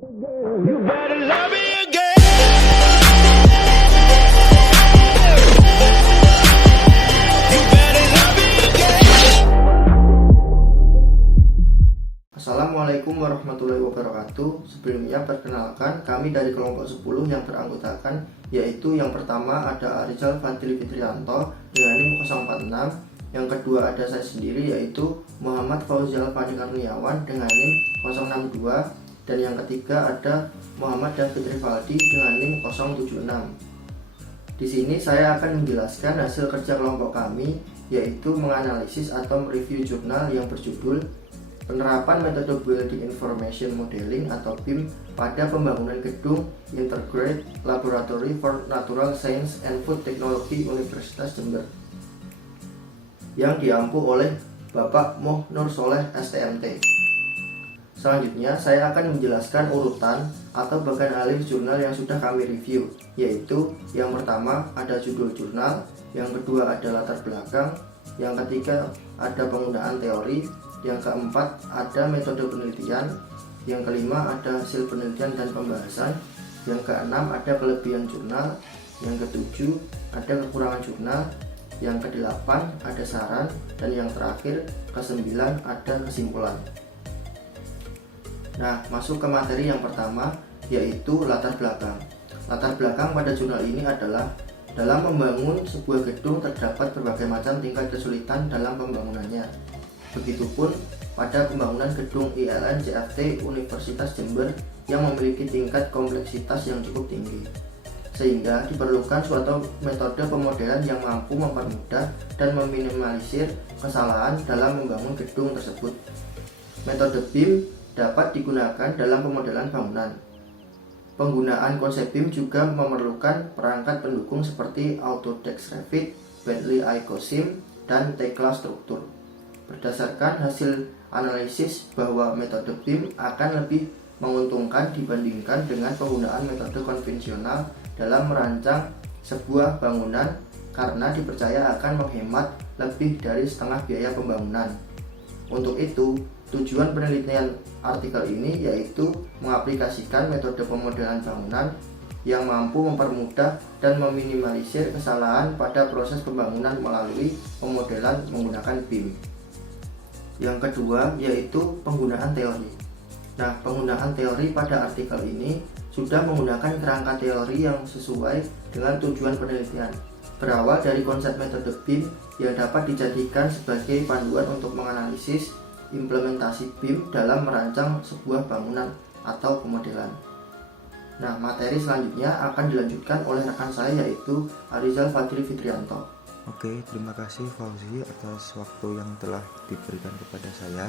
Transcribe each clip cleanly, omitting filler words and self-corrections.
You better love me again. You better love me again. Assalamualaikum warahmatullahi wabarakatuh. Sebelumnya perkenalkan, kami dari kelompok 10 yang beranggotakan, yaitu yang pertama ada Arizal Fadli Fitrianto dengan NIM 046, yang kedua ada saya sendiri yaitu Muhammad Fauzal Fani Karniawan dengan NIM 062, dan yang ketiga ada Muhammad David Rivaldi dengan NIM 076. Di sini saya akan menjelaskan hasil kerja kelompok kami, yaitu menganalisis atau mereview jurnal yang berjudul Penerapan Metode Building Information Modeling atau BIM pada pembangunan gedung Integrated Laboratory for Natural Science and Food Technology Universitas Jember, yang diampu oleh Bapak Moh Nur Soleh STMT. Selanjutnya saya akan menjelaskan urutan atau bagian alih jurnal yang sudah kami review, yaitu yang pertama ada judul jurnal, yang kedua ada latar belakang, yang ketiga ada penggunaan teori, yang keempat ada metode penelitian, yang kelima ada hasil penelitian dan pembahasan, yang keenam ada kelebihan jurnal, yang ketujuh ada kekurangan jurnal, yang kedelapan ada saran, dan yang terakhir kesembilan ada kesimpulan. Nah, masuk ke materi yang pertama, yaitu latar belakang. Latar belakang pada jurnal ini adalah dalam membangun sebuah gedung terdapat berbagai macam tingkat kesulitan dalam pembangunannya. Begitupun pada pembangunan gedung ILN JFT Universitas Jember yang memiliki tingkat kompleksitas yang cukup tinggi, sehingga diperlukan suatu metode pemodelan yang mampu mempermudah dan meminimalisir kesalahan dalam membangun gedung tersebut. Metode BIM dapat digunakan dalam pemodelan bangunan. Penggunaan konsep BIM juga memerlukan perangkat pendukung seperti Autodesk Revit, Bentley IcoSim, dan Tekla Struktur. Berdasarkan hasil analisis bahwa metode BIM akan lebih menguntungkan dibandingkan dengan penggunaan metode konvensional dalam merancang sebuah bangunan karena dipercaya akan menghemat lebih dari setengah biaya pembangunan. Untuk itu, tujuan penelitian artikel ini yaitu mengaplikasikan metode pemodelan bangunan yang mampu mempermudah dan meminimalisir kesalahan pada proses pembangunan melalui pemodelan menggunakan BIM. Yang kedua yaitu penggunaan teori. Nah, penggunaan teori pada artikel ini sudah menggunakan kerangka teori yang sesuai dengan tujuan penelitian. Berawal dari konsep metode BIM yang dapat dijadikan sebagai panduan untuk menganalisis implementasi BIM dalam merancang sebuah bangunan atau pemodelan. Nah, materi selanjutnya akan dilanjutkan oleh rekan saya yaitu Arizal Fadli Fitrianto. Oke, terima kasih Fauzi atas waktu yang telah diberikan kepada saya.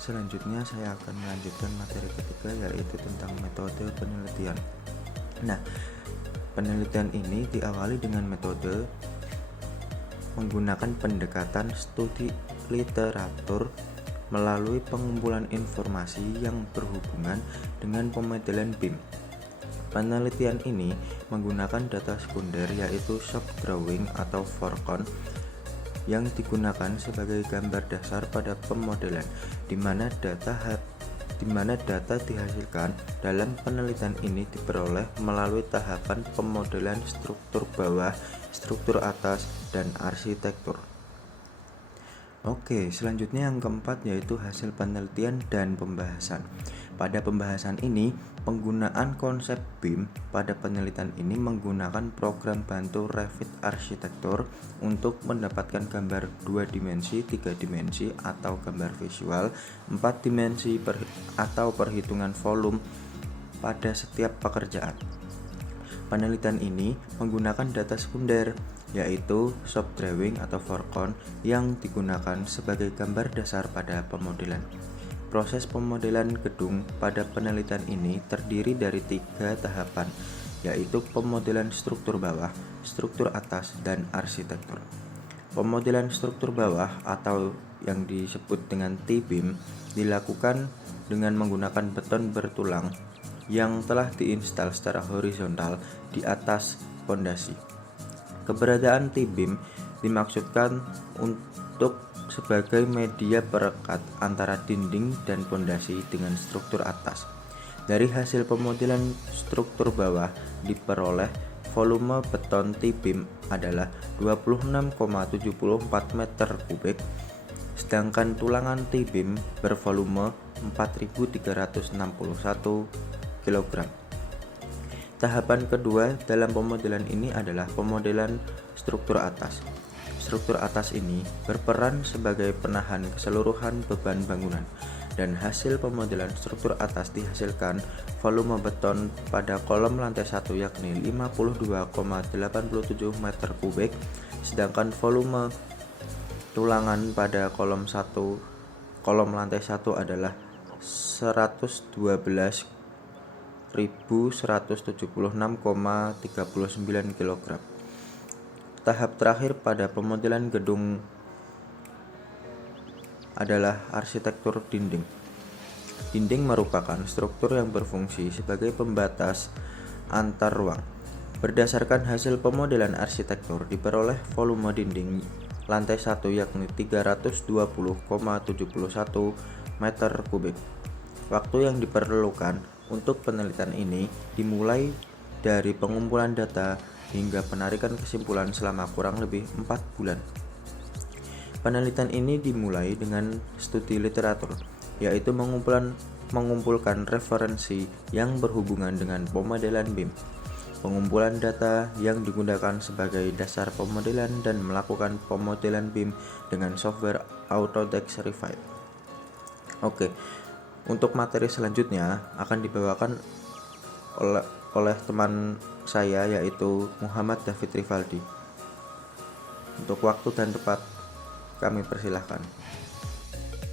Selanjutnya saya akan melanjutkan materi ketiga yaitu tentang metode penelitian. Nah, penelitian ini diawali dengan metode menggunakan pendekatan studi literatur melalui pengumpulan informasi yang berhubungan dengan pemodelan BIM. Penelitian ini menggunakan data sekunder yaitu shop drawing atau forecon yang digunakan sebagai gambar dasar pada pemodelan, di mana data dihasilkan dalam penelitian ini diperoleh melalui tahapan pemodelan struktur bawah, struktur atas, dan arsitektur. Oke, selanjutnya yang keempat yaitu hasil penelitian dan pembahasan. Pada pembahasan ini, penggunaan konsep BIM pada penelitian ini menggunakan program bantu Revit Arsitektur untuk mendapatkan gambar 2 dimensi, 3 dimensi atau gambar visual, 4 dimensi atau perhitungan volume pada setiap pekerjaan. Penelitian ini menggunakan data sekunder yaitu shop drawing atau forecon yang digunakan sebagai gambar dasar pada pemodelan. Proses pemodelan gedung pada penelitian ini terdiri dari 3 tahapan, yaitu pemodelan struktur bawah, struktur atas, dan arsitektur. Pemodelan struktur bawah atau yang disebut dengan T-BIM dilakukan dengan menggunakan beton bertulang yang telah diinstal secara horizontal di atas fondasi. Keberadaan T-BIM dimaksudkan untuk sebagai media perekat antara dinding dan fondasi dengan struktur atas. Dari hasil pemodelan struktur bawah diperoleh volume beton T-beam adalah 26,74 meter kubik, sedangkan tulangan T-beam bervolume 4.361 kg. Tahapan kedua dalam pemodelan ini adalah pemodelan struktur atas. Struktur atas ini berperan sebagai penahan keseluruhan beban bangunan, dan hasil pemodelan struktur atas dihasilkan volume beton pada kolom lantai 1 yakni 52,87 meter kubik, sedangkan volume tulangan pada kolom lantai 1 adalah 112.176,39 kg. Tahap terakhir pada pemodelan gedung adalah arsitektur dinding. Dinding merupakan struktur yang berfungsi sebagai pembatas antar ruang. Berdasarkan hasil pemodelan arsitektur diperoleh volume dinding lantai 1 yakni 320,71 meter kubik. Waktu yang diperlukan untuk penelitian ini dimulai dari pengumpulan data hingga penarikan kesimpulan selama kurang lebih 4 bulan. Penelitian ini dimulai dengan studi literatur, yaitu mengumpulkan referensi yang berhubungan dengan pemodelan BIM, pengumpulan data yang digunakan sebagai dasar pemodelan, dan melakukan pemodelan BIM dengan software Autodesk Revit. Oke, untuk materi selanjutnya akan dibawakan oleh teman saya yaitu Muhammad David Rivaldi. Untuk waktu dan tempat kami persilahkan.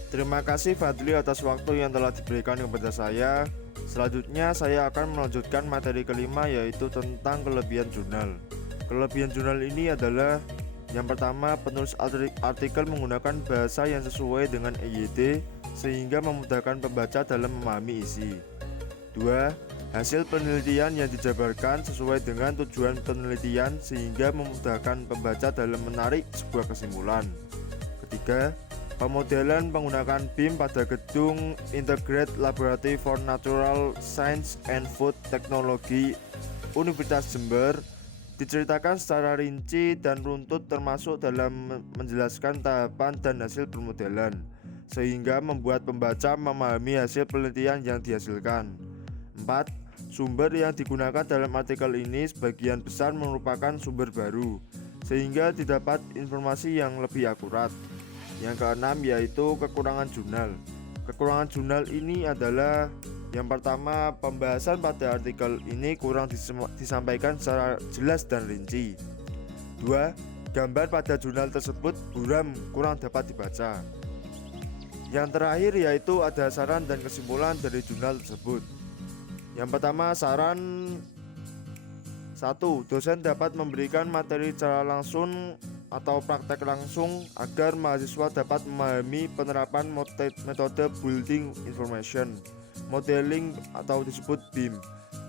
Terima kasih Fadli atas waktu yang telah diberikan kepada saya. Selanjutnya saya akan melanjutkan materi kelima, yaitu tentang kelebihan jurnal. Kelebihan jurnal ini adalah yang pertama, penulis artikel menggunakan bahasa yang sesuai dengan EYD sehingga memudahkan pembaca dalam memahami isi. 2. Hasil penelitian yang dijabarkan sesuai dengan tujuan penelitian sehingga memudahkan pembaca dalam menarik sebuah kesimpulan. Ketiga, pemodelan menggunakan BIM pada gedung Integrated Laboratory for Natural Science and Food Technology Universitas Jember diceritakan secara rinci dan runtut, termasuk dalam menjelaskan tahapan dan hasil permodelan, sehingga membuat pembaca memahami hasil penelitian yang dihasilkan. 4. Sumber yang digunakan dalam artikel ini sebagian besar merupakan sumber baru, sehingga didapat informasi yang lebih akurat. Yang keenam yaitu kekurangan jurnal. Kekurangan jurnal ini adalah yang pertama, pembahasan pada artikel ini kurang disampaikan secara jelas dan rinci. 2. Gambar pada jurnal tersebut buram, kurang dapat dibaca. Yang terakhir yaitu ada saran dan kesimpulan dari jurnal tersebut. Yang pertama, saran 1. Dosen dapat memberikan materi secara langsung atau praktek langsung agar mahasiswa dapat memahami penerapan metode Building Information Modeling atau disebut BIM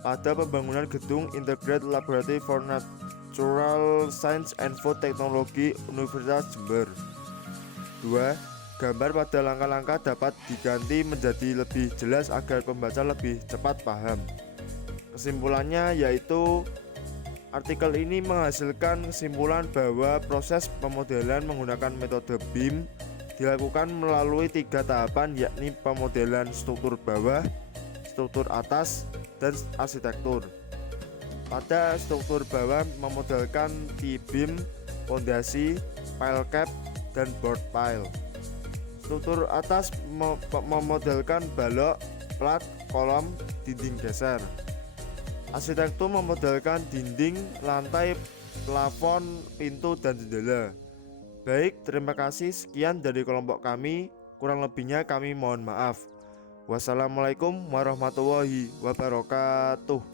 pada pembangunan gedung Integrated Laboratory for Natural Science and Food Technology Universitas Jember. 2. Gambar pada langkah-langkah dapat diganti menjadi lebih jelas agar pembaca lebih cepat paham. Kesimpulannya yaitu artikel ini menghasilkan kesimpulan bahwa proses pemodelan menggunakan metode BIM dilakukan melalui 3 tahapan, yakni pemodelan struktur bawah, struktur atas, dan arsitektur. Pada struktur bawah memodelkan T-beam, fondasi, pile cap, dan board pile. Struktur atas memodelkan balok, plat, kolom, dinding geser. Arsitektur memodelkan dinding, lantai, plafon, pintu, dan jendela. Baik, terima kasih. Sekian dari kelompok kami. Kurang lebihnya kami mohon maaf. Wassalamualaikum warahmatullahi wabarakatuh.